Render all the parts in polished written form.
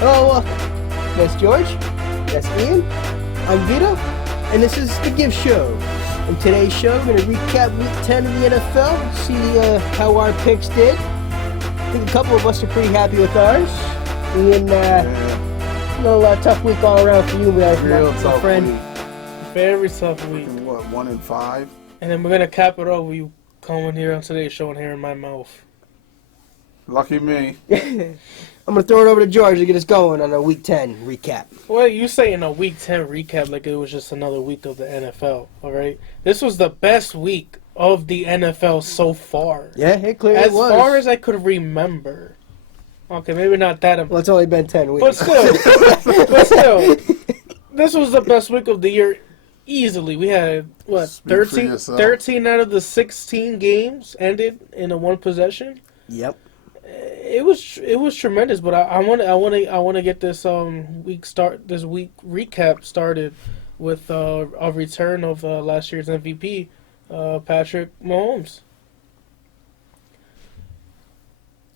Hello, that's George, that's Ian, I'm Vito, and this is the Giv Show. In today's show, we're going to recap Week 10 of the NFL, see how our picks did. I think a couple of us are pretty happy with ours. Ian, a little tough week all around for you, my friend. Week. Very tough week. What, 1-5? And then we're going to cap it off with you coming here on today's show and hearing my mouth. Lucky me. I'm going to throw it over to George to get us going on a Week 10 recap. Well, you saying a Week 10 recap like it was just another week of the NFL, all right? This was the best week of the NFL so far. Yeah, it clearly was. As far as I could remember. Okay, maybe not that. Well, it's only been 10 weeks. But still, this was the best week of the year easily. We had, 13 out of the 16 games ended in a one possession? Yep. It was tremendous, but I want to get this week recap started with a return of last year's MVP, Patrick Mahomes.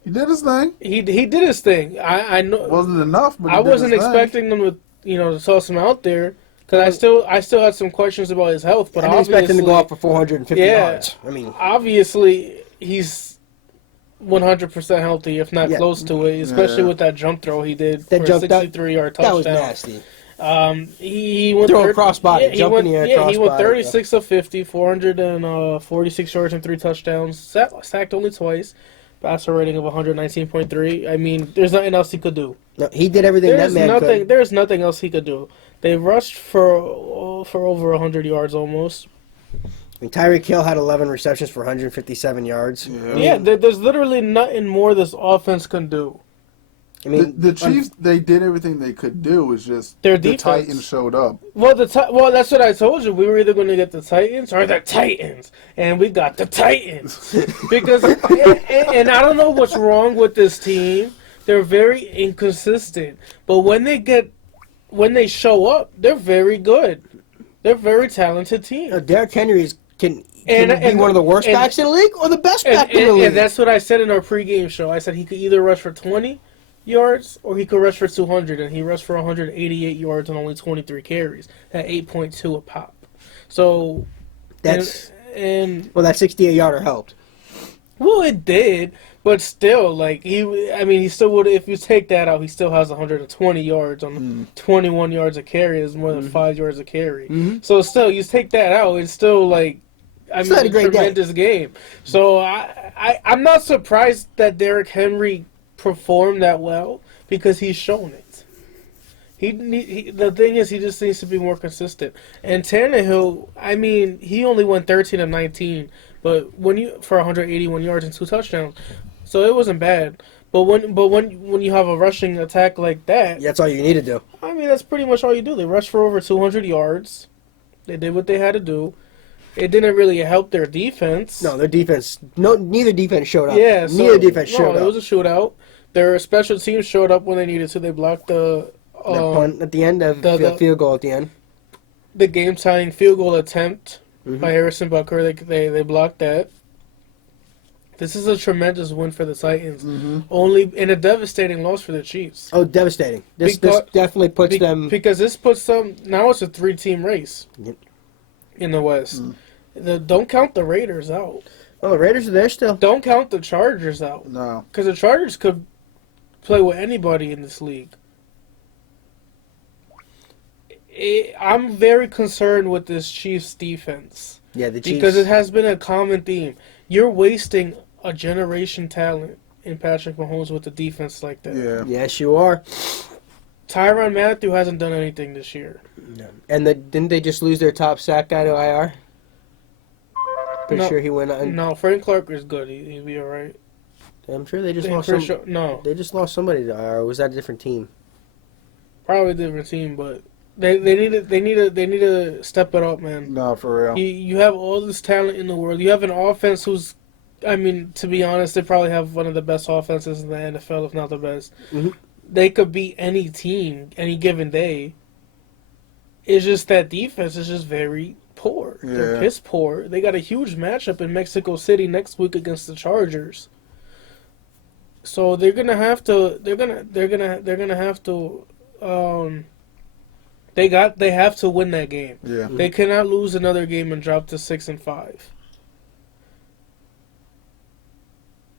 He did his thing. He did his thing. I know it wasn't enough, but I wasn't expecting them to toss him out there because I still had some questions about his health. But I didn't expect him to go out for 450 yards. I mean, obviously he's 100% healthy, if not close to it, especially with that jump throw he did for a 63-yard touchdown. That was nasty. He went throw a crossbody, jump in the air, crossbody. He went 36 of 50, 446 yards and 3 touchdowns. Sacked only twice. Passer rating of 119.3. I mean, there's nothing else he could do. No, he did everything that man could. There's nothing else he could do. They rushed for over 100 yards almost. I mean, Tyreek Hill had 11 receptions for 157 yards. Yeah, there's literally nothing more this offense can do. I mean, the Chiefs, they did everything they could do. It's just their the defense. Titans showed up. Well, that's what I told you. We were either going to get the Titans or the Titans, and we got the Titans because and I don't know what's wrong with this team. They're very inconsistent, but when they show up, they're very good. They're a very talented team. Derrick Henry can be one of the worst backs in the league or the best back in the league. And that's what I said in our pregame show. I said he could either rush for 20 yards or he could rush for 200, and he rushed for 188 yards on only 23 carries at 8.2 a pop. So that's that 68-yarder helped. Well, it did, but still, he still would. If you take that out, he still has 120 yards on 21 yards a carry. It's more than 5 yards a carry. Mm-hmm. So still, you take that out, it's still a tremendous game. So I'm not surprised that Derrick Henry performed that well because he's shown it. The thing is, he just needs to be more consistent. And Tannehill, I mean, he only went 13 of 19, but for 181 yards and 2 touchdowns, so it wasn't bad. But when you have a rushing attack like that, that's all you need to do. I mean, that's pretty much all you do. They rushed for over 200 yards. They did what they had to do. It didn't really help their defense. No, their defense. Neither defense showed up. Yeah, neither defense showed up. It was a shootout. Their special teams showed up when they needed to. They blocked the punt at the end of the field goal at the end. The game-tying field goal attempt by Harrison Butker. They blocked that. This is a tremendous win for the Titans. Only in a devastating loss for the Chiefs. Oh, devastating! This definitely puts them because this puts them now. It's a 3-team race in the West. Don't count the Raiders out. Oh, the Raiders are there still. Don't count the Chargers out. No, because the Chargers could play with anybody in this league. I'm very concerned with this Chiefs defense. Yeah, the Chiefs. Because it has been a common theme. You're wasting a generation talent in Patrick Mahomes with a defense like that. Yeah. Yes, you are. Tyrann Mathieu hasn't done anything this year. No. And didn't they just lose their top sack guy to IR? Pretty sure he went on. No, Frank Clark is good. He'll be all right. I'm sure they just lost No. They just lost somebody to IR. Or was that a different team? Probably a different team, but they need to step it up, man. No, for real. You have all this talent in the world. You have an offense who's, I mean, to be honest, they probably have one of the best offenses in the NFL, if not the best. Mm-hmm. They could beat any team any given day. It's just that defense is just very poor. Yeah. They're piss poor. They got a huge matchup in Mexico City next week against the Chargers. So they're gonna have to. They're gonna have to. They have to win that game. Yeah. They cannot lose another game and drop to 6-5.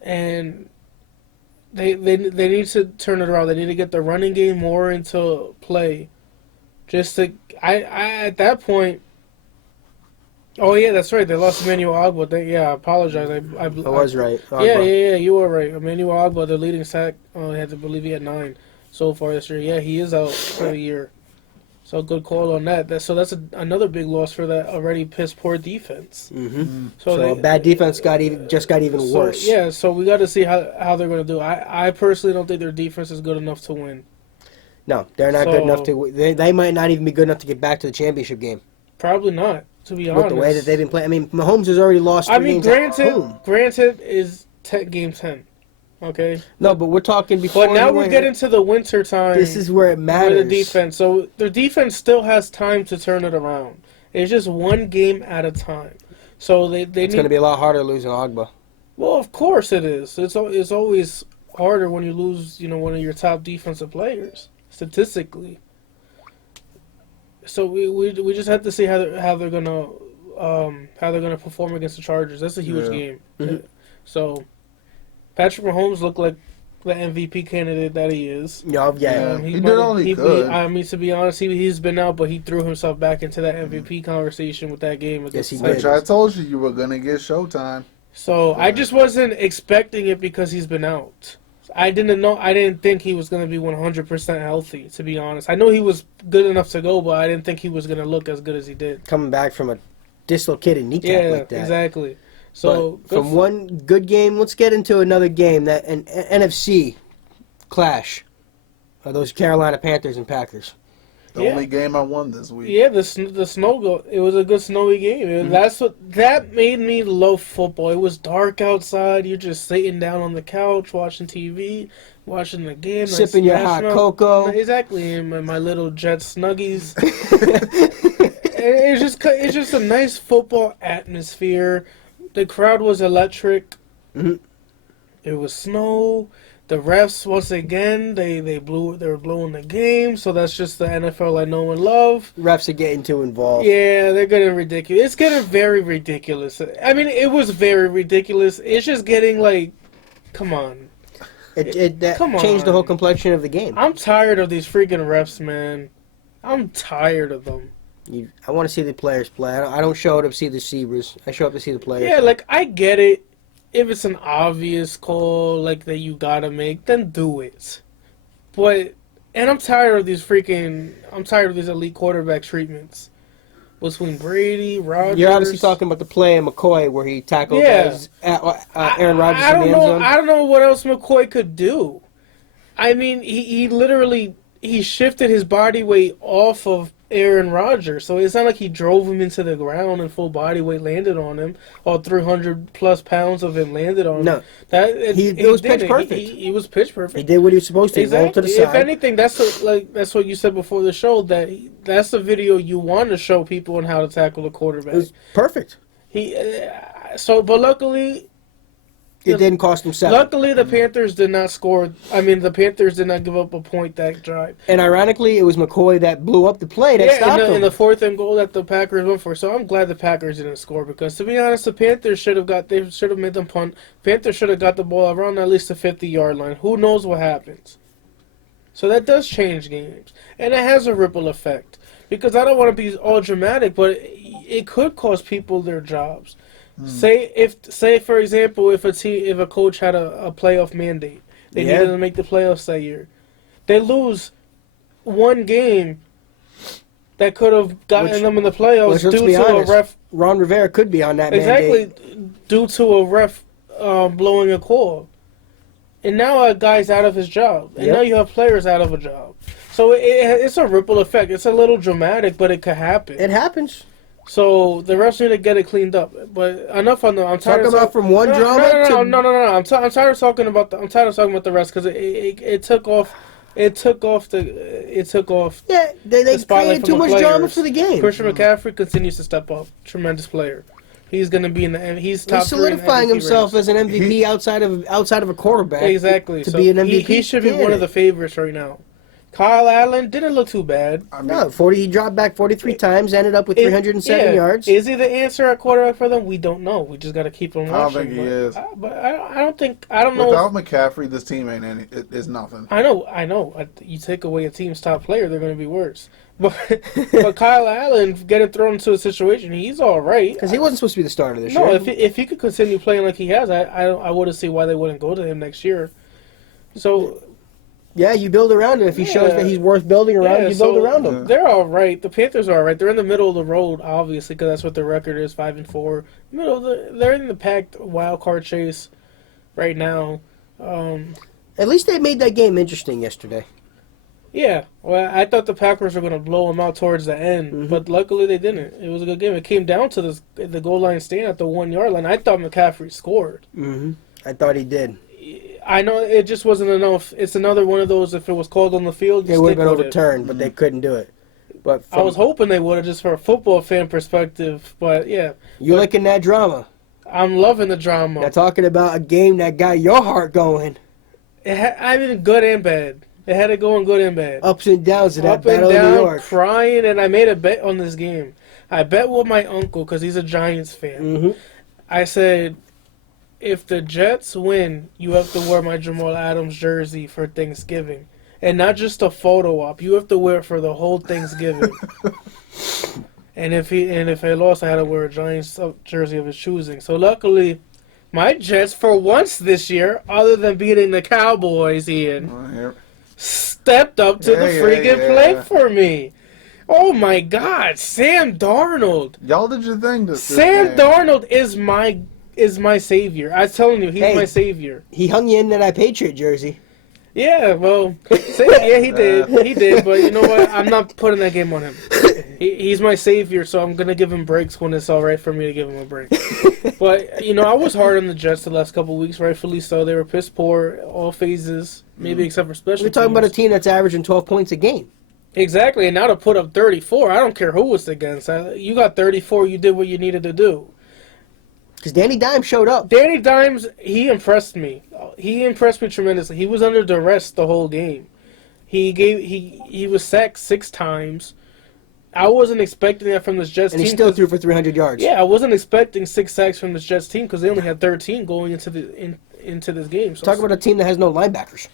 And they need to turn it around. They need to get the running game more into play. Just to I at that point. Oh yeah, that's right. They lost Emmanuel Agba. I apologize. I was right. Yeah. You were right. Emmanuel Agba, the leading sack. I had to believe he had 9 so far this year. Yeah, he is out for the year. So good call on that. That's another big loss for that already piss poor defense. Mm-hmm. So bad defense got even worse. Yeah, so we got to see how they're going to do. I personally don't think their defense is good enough to win. No, they're not good enough to. They might not even be good enough to get back to the championship game. Probably not, to be honest. With the way that they've been playing, I mean, Mahomes has already lost 3 games at home. Granted, is game 10. Okay. No, but we're talking before. But now we get into the winter time. This is where it matters. With the defense, so their defense still has time to turn it around. It's just one game at a time. So it's going to be a lot harder losing Agba. Well, of course it is. It's always harder when you lose, one of your top defensive players statistically. So we just have to see how they're gonna perform against the Chargers. That's a huge game. Mm-hmm. So. Patrick Mahomes looked like the MVP candidate that he is. Yeah. He did all he could. I mean, to be honest, he's been out, but he threw himself back into that MVP conversation with that game. Yes, he did. Which I told you were going to get Showtime. So I just wasn't expecting it because he's been out. I didn't think he was going to be 100% healthy, to be honest. I know he was good enough to go, but I didn't think he was going to look as good as he did. Coming back from a dislocated kneecap like that. Yeah, exactly. So from one good game, let's get into another game, that an NFC clash. Those Carolina Panthers and Packers. The only game I won this week. Yeah, the snow. It was a good snowy game. Mm-hmm. That made me love football. It was dark outside. You're just sitting down on the couch watching TV, watching the game, sipping your hot cocoa. Exactly, and my little Jet Snuggies. It's just a nice football atmosphere. The crowd was electric. Mm-hmm. It was snow. The refs, once again, they were blowing the game. So that's just the NFL I know and love. Refs are getting too involved. Yeah, they're getting ridiculous. It's getting very ridiculous. I mean, it was very ridiculous. It's just getting like, come on. That changed the whole complexion of the game. I'm tired of these freaking refs, man. I'm tired of them. I want to see the players play. I don't show up to see the receivers. I show up to see the players. Yeah, like, I get it. If it's an obvious call, like, that you gotta make, then do it. And I'm tired of these elite quarterback treatments. Between Brady, Rodgers. You're obviously talking about the play in McCoy where he tackled Aaron Rodgers in the end zone. I don't know what else McCoy could do. I mean, he literally shifted his body weight off of Aaron Rodgers, so it's not like he drove him into the ground and full body weight landed on him. All 300 plus pounds of him landed on him. No, it was pitch perfect. He was pitch perfect. He did what he was supposed to. Exactly. He rolled to the side. If anything, that's what you said before the show. That's the video you want to show people on how to tackle a quarterback. It was perfect. But luckily. It didn't cost him 7. Luckily, the Panthers did not score. I mean, the Panthers did not give up a point that drive. And ironically, it was McCoy that blew up the play that stopped him. In the 4th and goal that the Packers went for. So I'm glad the Packers didn't score because, to be honest, the Panthers should have made them punt. Panthers should have got the ball around at least the 50-yard line. Who knows what happens? So that does change games, and it has a ripple effect. Because I don't want to be all dramatic, but it could cost people their jobs. Say for example, if a coach had a playoff mandate, they needed to make the playoffs that year, they lose one game that could have gotten them in the playoffs due to a ref. Ron Rivera could be on that mandate. Exactly, due to a ref blowing a call, and now a guy's out of his job, and now you have players out of a job. So it's a ripple effect. It's a little dramatic, but it could happen. It happens. So the refs need to get it cleaned up. But enough on the. I'm tired talking about from one drama to no. I'm tired of talking about the refs because it took off. It took off. Yeah, they created too much drama for the game. Christian McCaffrey continues to step up. Tremendous player. he's going to be in the. He's top. He's solidifying himself race. as an MVP outside of a quarterback. Exactly. To be an MVP, he should be one of the favorites right now. Kyle Allen didn't look too bad. No, 40. He dropped back 43 times, ended up with 307 yards. Is he the answer at quarterback for them? We don't know. We just got to keep him watching. I don't think he is. But I don't know. Without McCaffrey, this team ain't it's nothing. I know. You take away a team's top player, they're going to be worse. But Kyle Allen getting thrown into a situation, he's all right. Because he wasn't supposed to be the starter this year. No, if he could continue playing like he has, I wouldn't see why they wouldn't go to him next year. So. Yeah, you build around him. If he shows that he's worth building around, you build around him. They're all right. The Panthers are all right. They're in the middle of the road, obviously, because that's what their record is, 5-4. They're in the packed wild card chase right now. At least they made that game interesting yesterday. Yeah, well, I thought the Packers were going to blow them out towards the end, but luckily they didn't. It was a good game. It came down to the goal line stand at the 1 yard line. I thought McCaffrey scored. I thought he did. I know it just wasn't enough. It's another one of those, if it was called on the field, it would have been overturned, but they couldn't do it. But I was hoping they would have, just for a football fan perspective, but yeah. You're liking that drama. I'm loving the drama. Now, talking about a game that got your heart going. I mean, good and bad. It had it going good and bad. Ups and downs of that Up and battle down, in New York. crying, and I made a bet on this game. I bet with my uncle, because he's a Giants fan. I said, if the Jets win, you have to wear my Jamal Adams jersey for Thanksgiving. And not just a photo op. You have to wear it for the whole Thanksgiving. and if I lost, I had to wear a Giants jersey of his choosing. So luckily, my Jets, for once this year, other than beating the Cowboys, stepped up to the freaking plate for me. Oh my God, Sam Darnold. Y'all did your thing this Sam game. Darnold is my savior. I'm telling you, he's my savior. He hung you in that Patriot jersey. Yeah, well, yeah, he did. But you know what? I'm not putting that game on him. He's my savior, so I'm gonna give him breaks when it's all right for me to give him a break. But you know, I was hard on the Jets the last couple of weeks, rightfully so. They were piss poor all phases, maybe except for special. We're talking about a team that's averaging 12 points a game. Exactly, and now to put up 34, I don't care who it's against. You got 34, you did what you needed to do. Because Danny Dimes showed up. Danny Dimes, he impressed me. He impressed me tremendously. He was under duress the whole game. He was sacked 6 times. I wasn't expecting that from this Jets team. And he still threw for 300 yards. Yeah, I wasn't expecting 6 sacks from this Jets team because they only had 13 going into this game. So talk about a team that has no linebackers.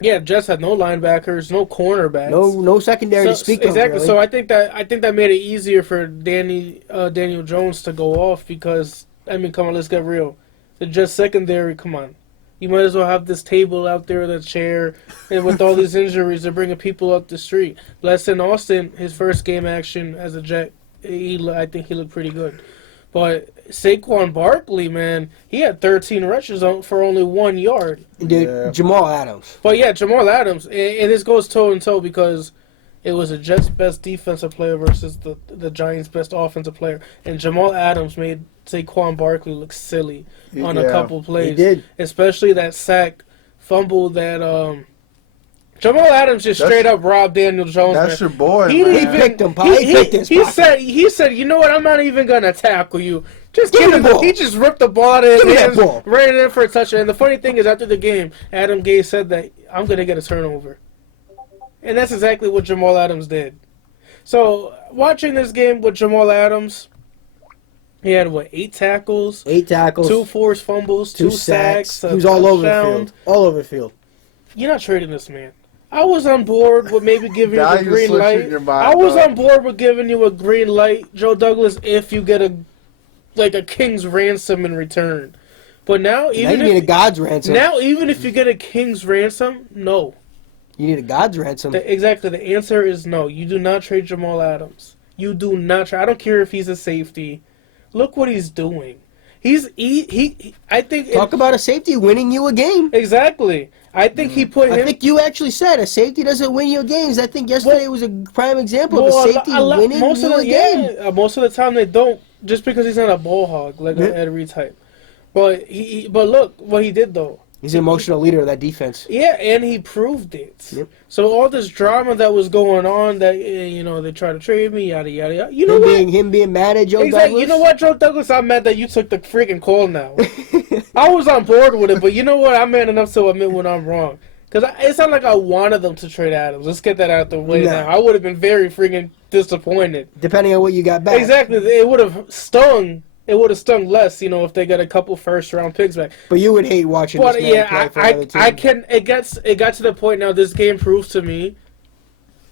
Yeah, Jets had no linebackers, no cornerbacks, no secondary to speak of. Exactly. Really. So I think that made it easier for Daniel Jones to go off because come on, let's get real. The Jets secondary, come on. You might as well have this table out there, the chair, and with all these injuries, they're bringing people up the street. Bleston Austin, his first game action as a Jet, I think he looked pretty good. But Saquon Barkley, man, he had 13 rushes for only 1 yard. Dude, Jamal Adams. But yeah, Jamal Adams, and this goes toe-and-toe because it was the Jets' best defensive player versus the Giants' best offensive player. And Jamal Adams made Saquon Barkley look silly on a couple plays. He did. Especially that sack fumble that Jamal Adams just straight up robbed Daniel Jones. That's man. your boy, He man. picked him, he said, you know what, I'm not even going to tackle you. Just give him the ball. He just ripped the ball out of his hands, ball. ran it in for a touchdown. And the funny thing is, after the game, Adam Gase said that I'm going to get a turnover. And that's exactly what Jamal Adams did. So, watching this game with Jamal Adams, he had, 8 tackles? 8 tackles. 2 forced fumbles, 2 sacks. He was all over the field. All over the field. You're not trading this man. I was on board with maybe giving you the green light. I was on board with giving you a green light, Joe Douglas, if you get a king's ransom in return. But now, you need a God's ransom. Now, even if you get a king's ransom, no. You need a God's ransom. Exactly. The answer is no. You do not trade Jamal Adams. You do not trade. I don't care if he's a safety. Look what he's doing. I think talk about a safety winning you a game. Exactly. I think he put him. I think you actually said a safety doesn't win you games. I think yesterday was a prime example of a safety winning you a game. Yeah, most of the time they don't, just because he's not a ball hog like an Ed Reed type. But look what he did though. He's an emotional leader of that defense. Yeah, and he proved it. Yep. So all this drama that was going on, that they try to trade me, yada yada yada. You know what? Him being mad at Joe Douglas. You know what, Joe Douglas? I'm mad that you took the freaking call now. I was on board with it, but you know what? I'm man enough to admit when I'm wrong. Because it's not like I wanted them to trade Adams. Let's get that out the way now. I would have been very freaking disappointed. Depending on what you got back. Exactly. It would have stung. It would have stung less, if they got a couple first-round picks back. But you would hate watching this man play for another team. I can. It got to the point now. This game proves to me,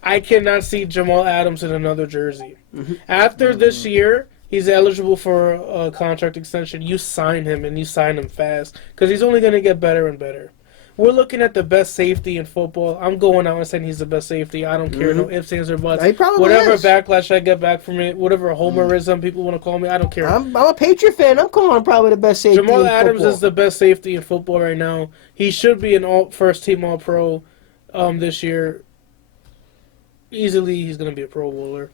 I cannot see Jamal Adams in another jersey. Mm-hmm. After this year, he's eligible for a contract extension. You sign him, and you sign him fast, because he's only going to get better and better. We're looking at the best safety in football. I'm going out and saying he's the best safety. I don't care, no ifs, ands, or buts. Whatever backlash I get back from it, whatever homerism people want to call me, I don't care. I'm a Patriot fan. I'm calling him probably the best safety Jamal in Adams football. is the best safety in football right now. He should be an first-team All-Pro this year. Easily, he's going to be a Pro Bowler.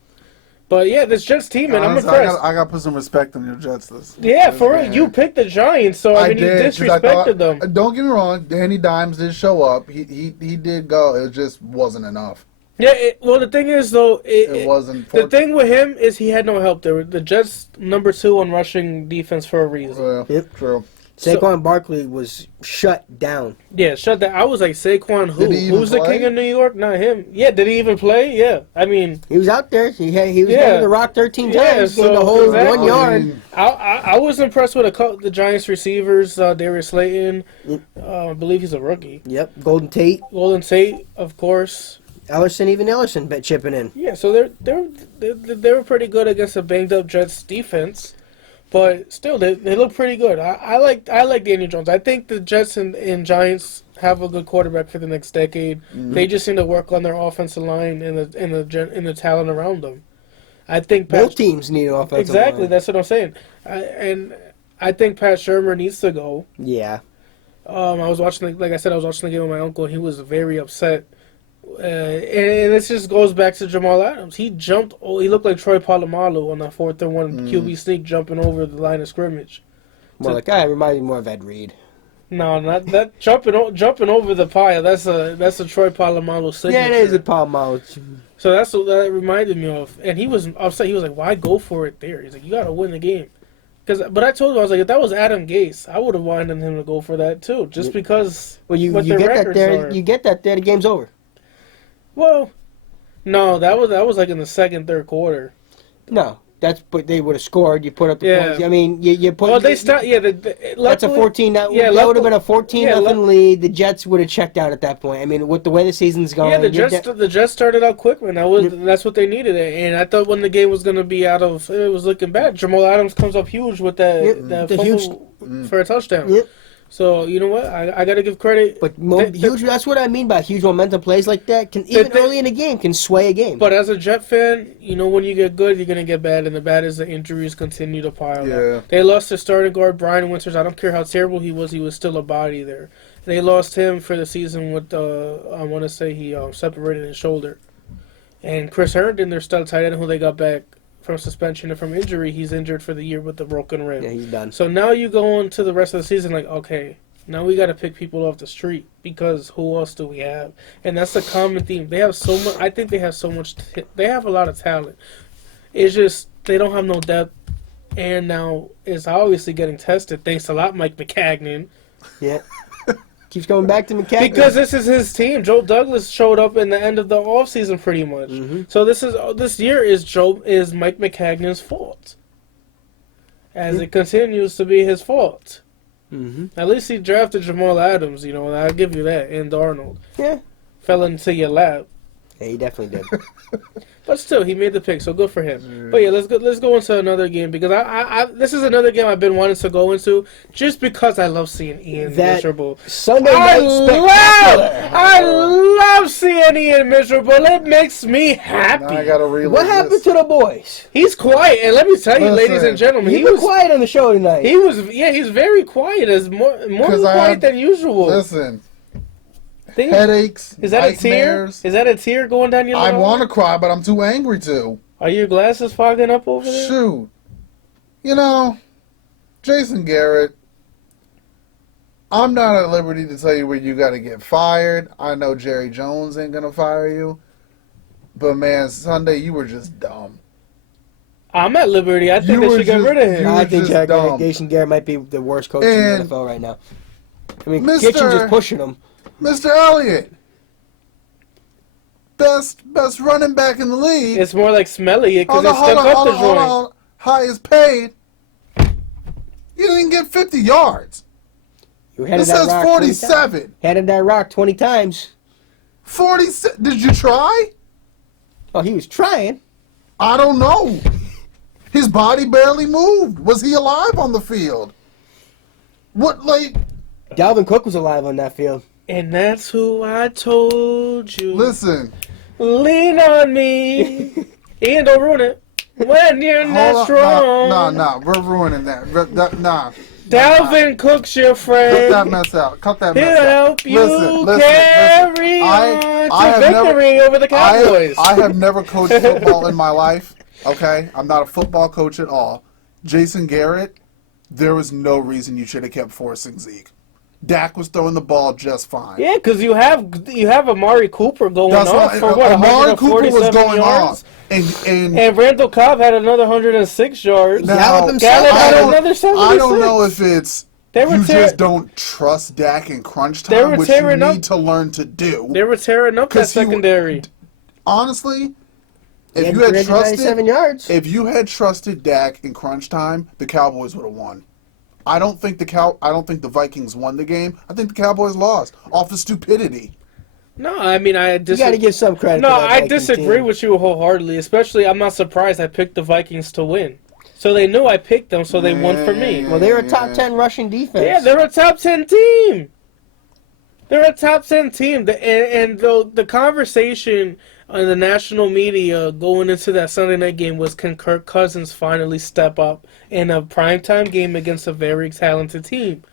But yeah, this Jets team, man, I'm impressed. I got to put some respect on your Jets this. Yeah, for real. You picked the Giants, so I mean, you disrespected them. Don't get me wrong, Danny Dimes did show up. He did go. It just wasn't enough. Yeah, well, the thing is, though, it wasn't. The thing with him is he had no help. There were the Jets number 2 on rushing defense for a reason. Yep, true. Saquon Barkley was shut down. Yeah, shut down. I was like, Saquon who? Who's the king of New York? Not him. Yeah, did he even play? Yeah, I mean... He was out there. He was having the rock 13 times. So, the whole 1 yard. I was impressed with the Giants receivers. Darius Slayton. I believe he's a rookie. Yep, Golden Tate, of course. Ellerson chipping in. Yeah, so they were pretty good against a banged-up Jets defense. But still, they look pretty good. I like Daniel Jones. I think the Jets and Giants have a good quarterback for the next decade. Mm-hmm. They just need to work on their offensive line and the talent around them. I think both teams need an offensive line. Exactly, that's what I'm saying. And I think Pat Shurmur needs to go. Yeah. I was watching, like I said, the game with my uncle, and he was very upset. And this just goes back to Jamal Adams. He jumped. He looked like Troy Polamalu on that 4th and 1 QB sneak, jumping over the line of scrimmage. Reminds me more of Ed Reed. No, not that jumping over the pile. That's a Troy Polamalu signature. Yeah, it is a Polamalu. So that's what that reminded me of. And he was upset. He was like, "Why go for it there?" He's like, "You got to win the game." But I told him, I was like, if that was Adam Gase, I would have wanted him to go for that too, just because. Well, you get that there. You get that there. The game's over. Well, no, that was like in the second, third quarter. No, but they would have scored. You put up the points. I mean, you put. Well, they start. Yeah, that's a 14. That would have been a 14-0 lead. The Jets would have checked out at that point. I mean, with the way the season's going. Yeah, the Jets started out quick, man. That's what they needed, and I thought when the game was going to be out of, it was looking bad. Jamal Adams comes up huge with that fumble for a touchdown. Yep. So, you know what? I got to give credit. But huge. That's what I mean by huge momentum plays like that. Early in the game, can sway a game. But as a Jet fan, when you get good, you're going to get bad. And the bad is the injuries continue to pile up. They lost their starting guard, Brian Winters. I don't care how terrible he was still a body there. They lost him for the season with, I want to say he separated his shoulder. And Chris Herndon, their stud tight end, who they got back from suspension and from injury, he's injured for the year with the broken rib. Yeah, he's done. So now you go into the rest of the season like, okay, now we got to pick people off the street because who else do we have? And that's the common theme. They have so much. I think they have so much. They have a lot of talent. It's just they don't have no depth. And now it's obviously getting tested. Thanks a lot, Mike McCagnon. Yeah. Keeps going back to McCagnon. Because this is his team. Joe Douglas showed up in the end of the offseason pretty much. Mm-hmm. So this year is Mike McCagnon's fault. As it continues to be his fault. Mm-hmm. At least he drafted Jamal Adams, and I'll give you that. And Darnold. Yeah. Fell into your lap. Yeah, he definitely did. But still, he made the pick, so good for him. Yeah. But yeah, let's go into another game because I this is another game I've been wanting to go into just because I love seeing Ian miserable. Sunday night spectacular. I love seeing Ian miserable. It makes me happy. Now I gotta relive what happened to the boys? He's quiet, and let me tell you, ladies and gentlemen, he was quiet on the show tonight. He's very quiet, as more quiet than usual. Listen. Headaches. Is that nightmares. a tear? Is that a tear going down your leg? I want to cry, but I'm too angry to. Are your glasses fogging up over there? Shoot. Jason Garrett, I'm not at liberty to tell you where you got to get fired. I know Jerry Jones ain't going to fire you. But, man, Sunday, you were just dumb. I'm at liberty. I think they should get rid of him. I think dumb. Jason Garrett might be the worst coach in the NFL right now. I mean, Mr. Kitchens is pushing him. Mr. Elliott, best running back in the league. It's more like Smelly because he stepped up the joint. Highest paid. You didn't get 50 yards. It says 47. Handed that rock 20 times. 47. Did you try? Oh, he was trying. I don't know. His body barely moved. Was he alive on the field? What, like... Dalvin Cook was alive on that field. And that's who I told you. Listen. Lean on me. Ian, don't ruin it. When you're not strong. Nah, we're ruining that. Nah. Dalvin Cook's your friend. Cut that mess out. He'll help you carry on to victory over the Cowboys. I have never coached football in my life. Okay? I'm not a football coach at all. Jason Garrett, there was no reason you should have kept forcing Zeke. Dak was throwing the ball just fine. Yeah, because you have Amari Cooper going off for what? Amari Cooper was going yards? off, and Randall Cobb had another 106 yards. Now, Gallup had another 76. I don't know if it's you just don't trust Dak in crunch time, which you need to learn to do. They were tearing up that secondary. Honestly, if you had trusted Dak in crunch time, the Cowboys would have won. I don't think the Vikings won the game. I think the Cowboys lost off the stupidity. No, I mean you got to give some credit. No, I disagree with you wholeheartedly. Especially, I'm not surprised I picked the Vikings to win. So they knew I picked them, so they won for me. Well, they were a top 10 rushing defense. Yeah, they're a top 10 team. They're a top 10 team, and the conversation on the national media going into that Sunday night game was, can Kirk Cousins finally step up in a primetime game against a very talented team?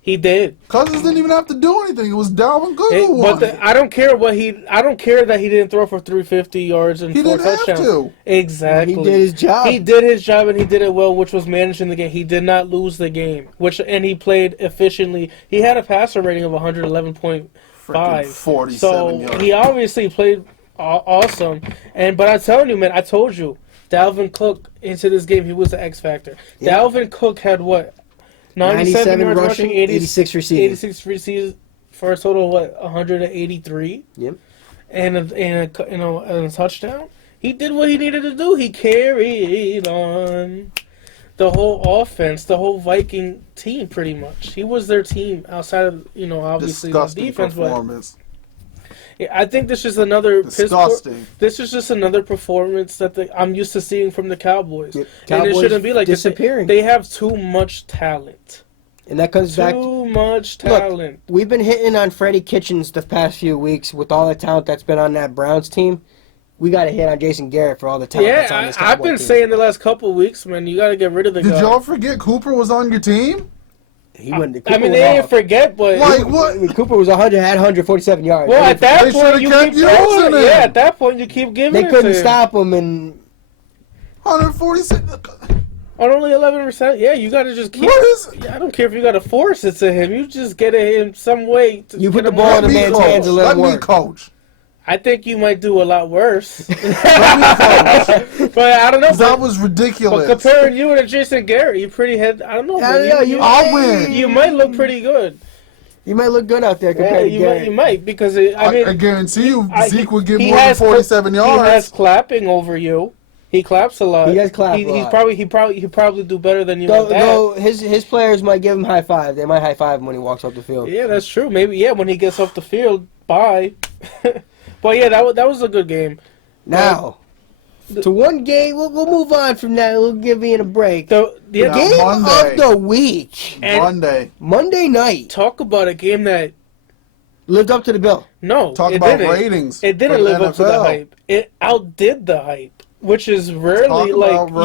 He did. Cousins didn't even have to do anything. It was Dalvin Cook who won. I don't care that he didn't throw for 350 yards and 4 touchdowns. He didn't have to. Exactly. He did his job. He did his job, and he did it well, which was managing the game. He did not lose the game, and he played efficiently. He had a passer rating of 111.5. 47 yards. He obviously played awesome. But I'm telling you, man, I told you, Dalvin Cook into this game, he was the X factor. Yeah. Dalvin Cook had what? 97 yards rushing, 86 receiving. 86 receiving for a total of what? 183. Yep. And a touchdown. He did what he needed to do. He carried on the whole offense, the whole Viking team, pretty much. He was their team outside of obviously disgusting the defense. Performance. I think this is another disgusting. This is just another performance that I'm used to seeing from the Cowboys. Cowboys and it shouldn't be like disappearing. They have too much talent. And that comes back too much talent. Look, we've been hitting on Freddie Kitchens the past few weeks with all the talent that's been on that Browns team. We got to hit on Jason Garrett for all the talent that's on this Cowboys I've been team. saying the last couple weeks, man, you got to get rid of the guy. Did y'all forget Cooper was on your team? He wouldn't. They didn't forget, but what? Cooper was had 147 yards. Well, at that point you keep throwing it. Yeah, at that point you keep giving it. They couldn't stop him, and 146 on only 11%. Yeah, you got to just keep. What is? I don't care if you got to force it to him. You just get it in some way. You put the ball in the man's hands a little more. Let me coach. I think you might do a lot worse. But I don't know. That was ridiculous. But comparing you to Jason Garrett, you pretty head. I don't know. I'll win. You might look pretty good. You might look good out there compared to Garrett. You might because I guarantee you Zeke would get more than 47 yards. He has clapping over you. He claps a lot. He does clap a lot. He probably do better than you. Though his players might give him high five. They might high five him when he walks off the field. Yeah, that's true. Maybe when he gets off the field. Bye. But yeah, that was a good game. Now, to one game, we'll move on from that. We'll give Ian a break. The game of the week. Monday night. Talk about a game that lived up to the bill. No, talk about ratings. It didn't live up to the hype. It outdid the hype, which is rarely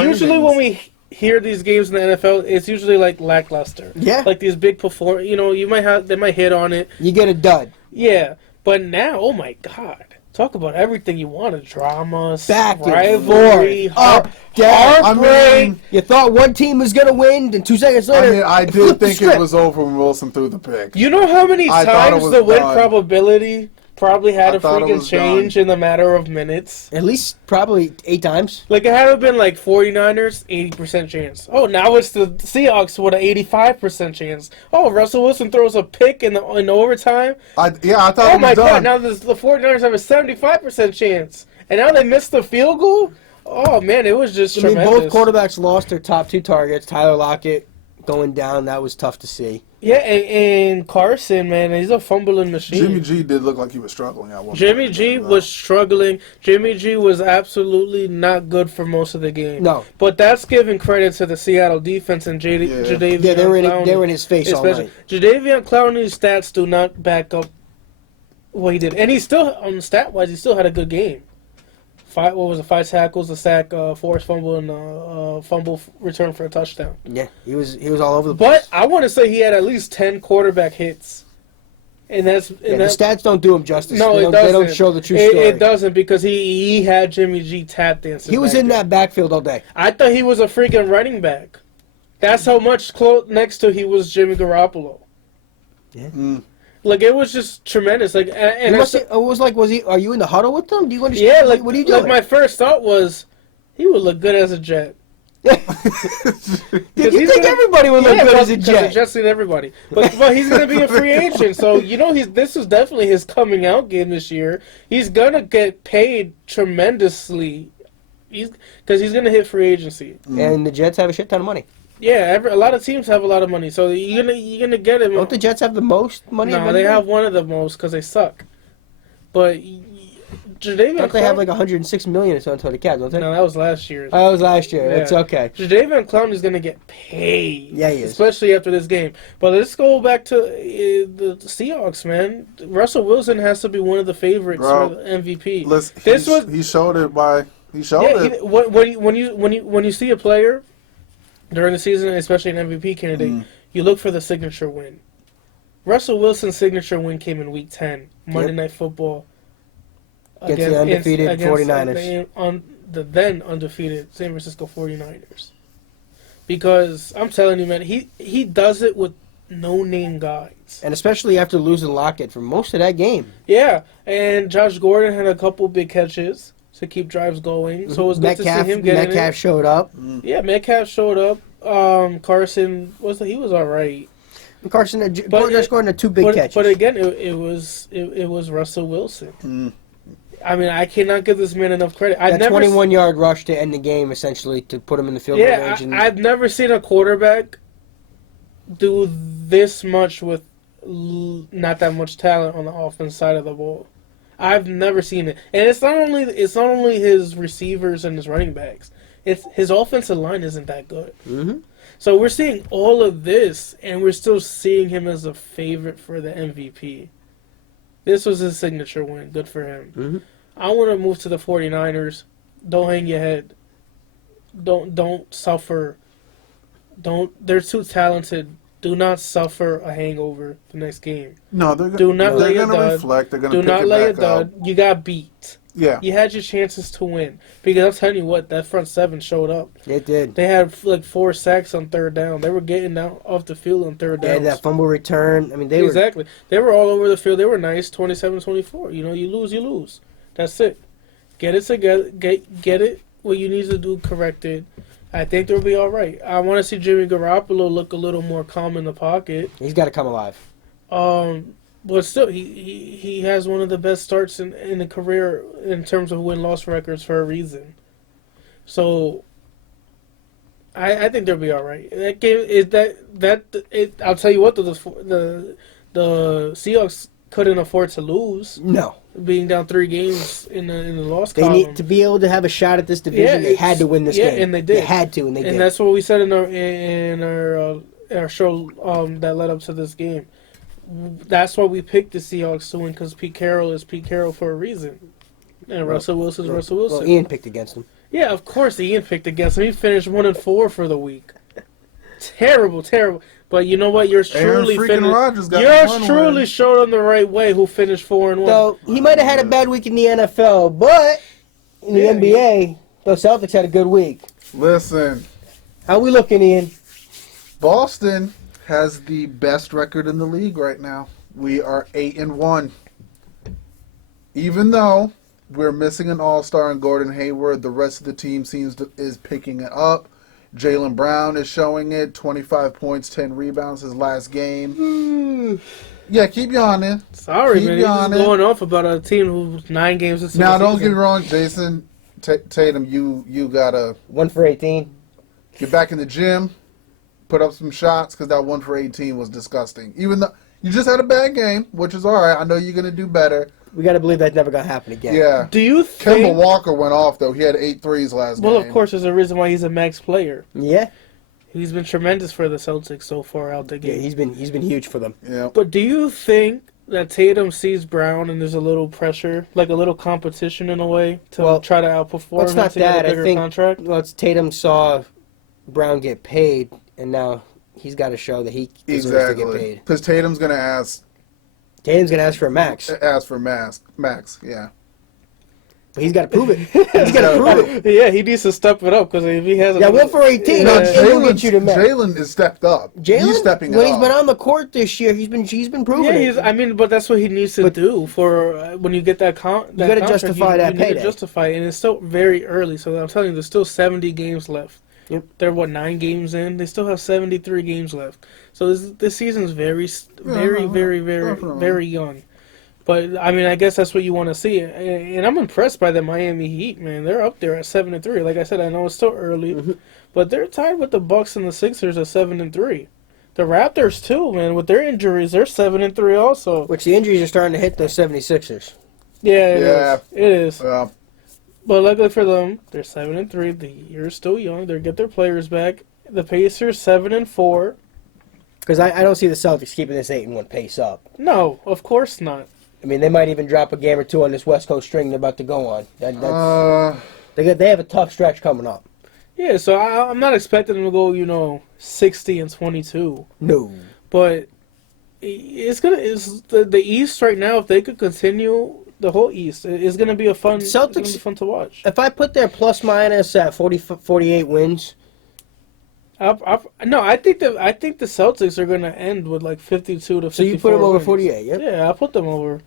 usually when we hear these games in the NFL, it's usually like lackluster. Yeah, like these big perform. They might hit on it. You get a dud. Yeah. But now, oh my God, Talk about everything you wanted. Drama, Back rivalry, and forth, up, down. heartbreak. You thought one team was going to win, then 2 seconds later... I did think it was over when Wilson threw the pick. You know how many times the win probability probably had to freaking change in the matter of minutes? At least probably 8 times. Like, it had to have been like 49ers, 80% chance. Oh, now it's the Seahawks with an 85% chance. Oh, Russell Wilson throws a pick in overtime. I thought it was Oh, my done. God, now the 49ers have a 75% chance. And now they missed the field goal? Oh, man, it was just tremendous. Both quarterbacks lost their top 2 targets. Tyler Lockett going down, that was tough to see. Yeah, and Carson, man, he's a fumbling machine. Jimmy G did look like he was struggling at one point. Jimmy G was struggling. Jimmy G was absolutely not good for most of the game. No. But that's giving credit to the Seattle defense and Jadeveon Yeah, they Clowney. were in his face all night. Jadeveon Clowney's stats do not back up what he did. And he still, stat-wise, he still had a good game. 5 tackles, a sack, forced fumble, and a fumble return for a touchdown. Yeah, he was all over the place. But I want to say he had at least 10 quarterback hits. And the stats don't do him justice. No, it doesn't. They don't show the true story. It doesn't, because he had Jimmy G tap dancing. He was in that backfield all day. I thought he was a freaking running back. That's how much next to he was Jimmy Garoppolo. Yeah. Like, it was just tremendous. Like, and are you in the huddle with them? Do you understand? Yeah, like, what are you doing? Like, my first thought was, he would look good as a Jet. You think everybody would look good as a Jet? Jets need everybody, but he's going to be a free agent, so this is definitely his coming out game this year. He's gonna get paid tremendously, because he's gonna hit free agency, and the Jets have a shit ton of money. Yeah, a lot of teams have a lot of money, so you're gonna get him. Don't the Jets have the most money? No, they have one of the most because they suck. But Don't they have like $106 million or something to the Cavs? Don't they? No, that was last year. Oh, that was last year. Yeah. It's okay. Jadeveon Clowney is gonna get paid. Yeah, he is. Especially after this game. But let's go back to the Seahawks, man. Russell Wilson has to be one of the favorites for the MVP. He showed it He showed it. When you see a player during the season, especially an MVP candidate, you look for the signature win. Russell Wilson's signature win came in Week 10, Monday Night Football. Against the undefeated 49ers. The then undefeated San Francisco 49ers. Because, I'm telling you, man, he does it with no-name guys. And especially after losing Lockett for most of that game. Yeah, and Josh Gordon had a couple big catches to keep drives going. So it was good to see him getting Metcalf showed up. Yeah, Metcalf showed up. Carson he was all right. Carson scored a 2 big catches. But again, it was Russell Wilson. I mean, I cannot give this man enough credit. That 21-yard rush to end the game, essentially, to put him in the field goal range. I've never seen a quarterback do this much with not that much talent on the offense side of the ball. I've never seen it, and it's not only his receivers and his running backs. It's his offensive line isn't that good. Mm-hmm. So we're seeing all of this, and we're still seeing him as a favorite for the MVP. This was his signature win. Good for him. Mm-hmm. I want to move to the 49ers. Don't hang your head. Don't suffer. They're too talented. Do not suffer a hangover the next game. No, they're going to reflect. They're going to do not lay a dud. You got beat. Yeah. You had your chances to win. Because I'm telling you what, that front seven showed up. It did. They had like 4 sacks on third down. They were getting down off the field on third down. Yeah, that fumble return. I mean, they were all over the field. They were nice, 27-24. You lose, you lose. That's it. Get it together. Get it what you need to do, correct it. I think they'll be all right. I want to see Jimmy Garoppolo look a little more calm in the pocket. He's got to come alive. But still, he has one of the best starts in the career in terms of win-loss records for a reason. So, I think they'll be all right. That game is I'll tell you what, the Seahawks couldn't afford to lose. No. Being down 3 games in the loss column. They need to be able to have a shot at this division. They had to win this game. Yeah, and they did. They had to, and they did. And that's what we said in our show that led up to this game. That's why we picked the Seahawks to win, because Pete Carroll is Pete Carroll for a reason. And Russell Wilson's Russell Wilson. Well, Ian picked against him. Yeah, of course Ian picked against him. He finished 1-4 for the week. Terrible. But you know what? Yours truly showed them the right way. Who finished 4-1? So he might have had a bad week in the NFL, but in the NBA, the Celtics had a good week. Listen, how we looking, Ian? Boston has the best record in the league right now. We are 8-1. Even though we're missing an all-star in Gordon Hayward, the rest of the team is picking it up. Jaylen Brown is showing it. 25 points, 10 rebounds his last game. Yeah, keep yawning. Sorry, man. He's going off about a team who's 9 games into Now, don't get me wrong, Jason Tatum, you got to... 1 for 18. Get back in the gym. Put up some shots, because that 1 for 18 was disgusting. Even though you just had a bad game, which is all right. I know you're going to do better. We got to believe that's never going to happen again. Yeah. Do you think... Kemba Walker went off, though. He had 8 threes last game. Well, of course, there's a reason why he's a max player. Yeah. He's been tremendous for the Celtics so far out the gate. Yeah, he's been huge for them. Yeah. But do you think that Tatum sees Brown and there's a little pressure, like a little competition in a way, to try to outperform him to get a bigger contract? Well, it's Tatum saw Brown get paid, and now he's got to show that he deserves to get paid. Because Tatum's going to ask for a max. Max, yeah. But he's got to prove it. He's got to prove it. Yeah, he needs to step it up, because if he has... 1 for 18, Jalen is stepped up. He's stepping it up. When he's been on the court this year, he's been proving it. Yeah, but that's what he needs to do for when you get that contract. You got to justify that payday. You need to justify it, and it's still very early, so I'm telling you, there's still 70 games left. Yep. They're 9 games in. They still have 73 games left. So this season's very young. But I mean, I guess that's what you want to see. And I'm impressed by the Miami Heat, man. They're up there at 7-3. Like I said, I know it's still early, but they're tied with the Bucks and the Sixers at 7-3. The Raptors too, man. With their injuries, they're 7-3 also. Which the injuries are starting to hit those 76ers. Yeah, it is. Yeah. But luckily for them, they're 7-3. The year's still young. They get their players back. The Pacers 7-4. Because I don't see the Celtics keeping this 8-1 pace up. No, of course not. I mean, they might even drop a game or two on this West Coast string they're about to go on. They have a tough stretch coming up. Yeah, so I'm not expecting them to go, 60-22. No. But it's the East right now. If they could continue. The whole East is going to be fun to watch. If I put their plus minus at 48 wins, I think the Celtics are going to end with like 52 to 54. So you put them over wins. 48, yeah? Yeah, I put them over.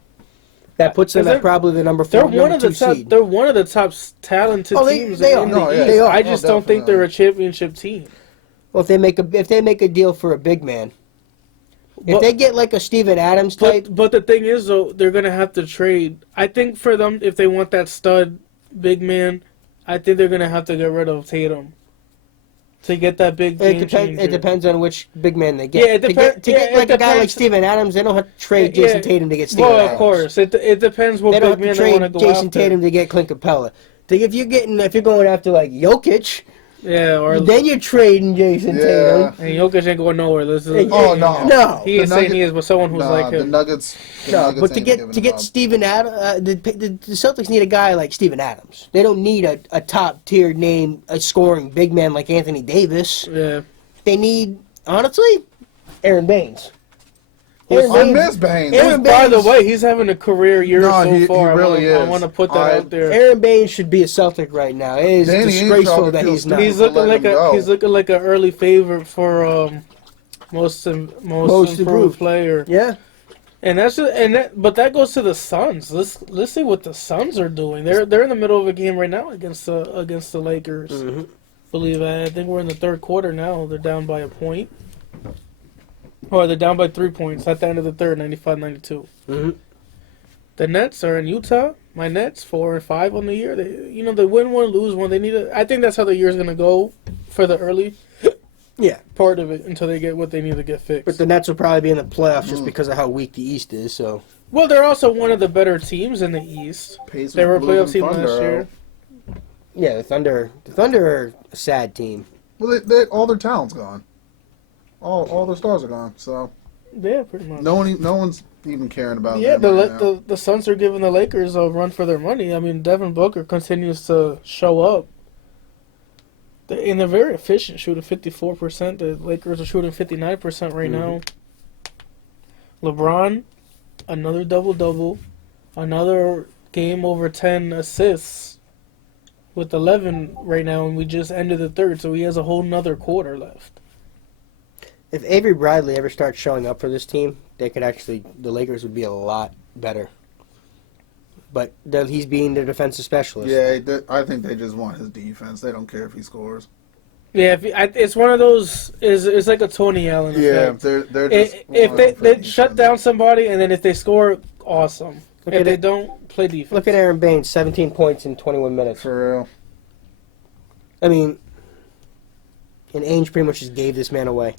That puts them at probably the number 4. They're one of the top. They're one of the top talented teams in the East. They are. I just don't think they're a championship team. Well, if they make a deal for a big man. If they get like a Steven Adams type... But the thing is, though, they're going to have to trade. I think for them, if they want that stud big man, I think they're going to have to get rid of Tatum to get that big game changer. It depends on which big man they get. Yeah, it depends. To get a guy like Steven Adams, they don't have to trade Jason Tatum to get Steven Adams. Well, of course. It depends what big man they want to go after. They don't have to trade Jason Tatum to get Clint Capella. If you're going after like Jokic... Yeah, or then you're trading Jason Tatum. And Jokic ain't going nowhere. No. He ain't saying he is, but someone who's like him. The Nuggets but to get Steven Adams, the Celtics need a guy like Steven Adams. They don't need a top tier name, a scoring big man like Anthony Davis. Yeah. They need, honestly, Aaron Baines. I miss Baines. By the way, he's having a career year so far. He really is. I want to put that out there. Aaron Baines should be a Celtic right now. It is disgraceful that he's not. He's looking like an early favorite for most improved player. Yeah. And but that goes to the Suns. Let's see what the Suns are doing. They're in the middle of a game right now against the Lakers. Mm-hmm. I think we're in the third quarter now. They're down by a point. Or they're down by 3 points at the end of the third, 95-92. Mm-hmm. The Nets are in Utah. My Nets 4-5 on the year. They win one, lose one. I think that's how the year's gonna go for the early part of it until they get what they need to get fixed. But the Nets will probably be in the playoffs just because of how weak the East is. So. Well, they're also one of the better teams in the East. They were a playoff team last year. Yeah, the Thunder are a sad team. Well, all their talent's gone. All their stars are gone. So yeah, pretty much. No one's even caring about. Yeah, them the Suns are giving the Lakers a run for their money. I mean, Devin Booker continues to show up. And they're very efficient, shooting 54%. The Lakers are shooting 59% right now. LeBron, another double-double. Another game over 10 assists with 11 right now, and we just ended the third, so he has a whole nother quarter left. If Avery Bradley ever starts showing up for this team, the Lakers would be a lot better. But he's being their defensive specialist. Yeah, I think they just want his defense. They don't care if he scores. Yeah, it's one of those. It's like a Tony Allen effect. Yeah, they're just. If they shut down somebody, and then if they score, awesome. If they don't, play defense. Look at Aaron Baines, 17 points in 21 minutes. For real. I mean, and Ainge pretty much just gave this man away.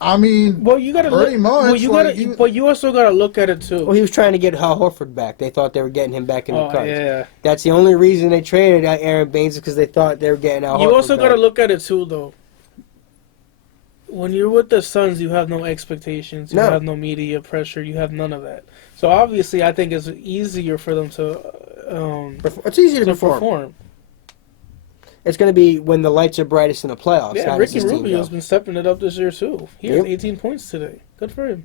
I mean, well, you gotta pretty much. But you also gotta look at it too. Well, he was trying to get Al Horford back. They thought they were getting him back in the cards. Yeah. That's the only reason they traded Aaron Baines, is because they thought they were getting Al Horford. You also back. gotta look at it too, though. When you're with the Suns, you have no expectations. You have no media pressure. You have none of that. So obviously, I think it's easier for them to. It's easier to perform. It's going to be when the lights are brightest in the playoffs. Yeah, Ricky Rubio's been stepping it up this year, too. He has 18 points today. Good for him.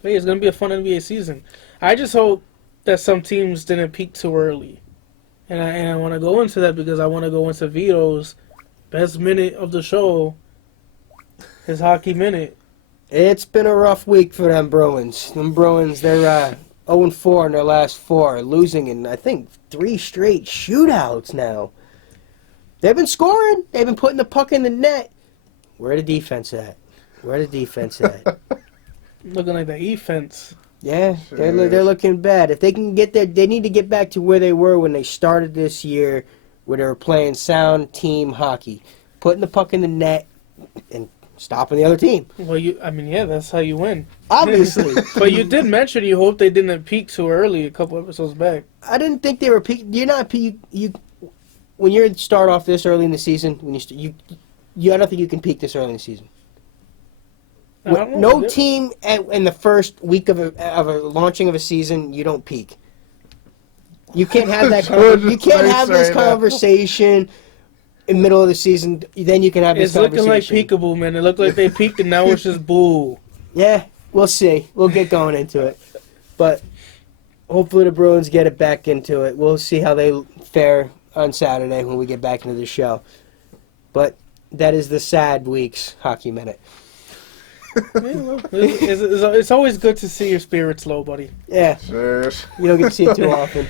Hey, it's going to be a fun NBA season. I just hope that some teams didn't peak too early. And I want to go into that because I want to go into Vito's best minute of the show, his hockey minute. It's been a rough week for them Bruins. Them Bruins, they're 0-4 in their last 4, losing in, I think, 3 straight shootouts now. They've been scoring. They've been putting the puck in the net. Where the defense at? Looking like the defense. Yeah, they're looking bad. If they can get there, they need to get back to where they were when they started this year, where they were playing sound team hockey, putting the puck in the net and stopping the other team. Well, that's how you win. Obviously. But you did mention you hope they didn't peak too early a couple episodes back. I didn't think they were peak. You're not you when you start off this early in the season. I don't think you can peak this early in the season. No team in the first week of a launching of a season, you don't peak. You can't have that. You can't have this conversation in the middle of the season. Then you can have this conversation. It's looking like peakable, man. It looked like they peaked, and now it's just boo. Yeah, we'll see. We'll get going into it, but hopefully the Bruins get it back into it. We'll see how they fare on Saturday when we get back into the show. But that is the sad week's hockey minute. It's always good to see your spirits low, buddy. Yeah. Cheers. You don't get to see it too often.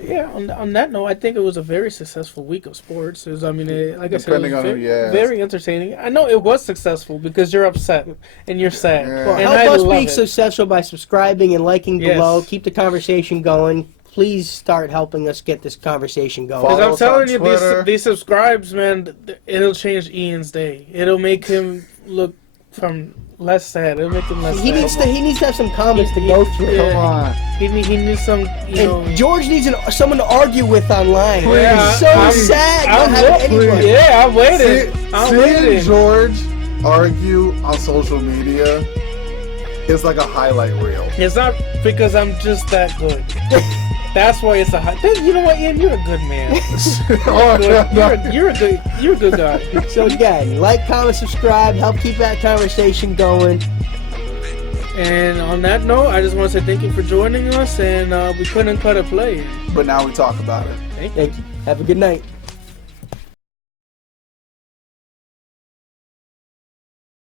Yeah, on that note, I think it was a very successful week of sports. Like I said, it was very entertaining. I know it was successful because you're upset and you're sad. Yeah. Well, help us be successful by subscribing and liking below. Keep the conversation going. Please start helping us get this conversation going. Because I'm telling you, these subscribes, man, it'll change Ian's day. It'll make him look from less sad. It'll make him less sad. He needs to have some comments to go through. Yeah, come on. He needs some, George needs someone to argue with online. Yeah, it's so sad. I'm waiting. Seeing George argue on social media is like a highlight reel. It's not because I'm just that good. That's why it's a hot. You know what, Ian? You're a good man. You're a good guy. So again, like, comment, subscribe, help keep that conversation going. And on that note, I just want to say thank you for joining us. And we couldn't cut a play, but now we talk about it. Thank you. Have a good night.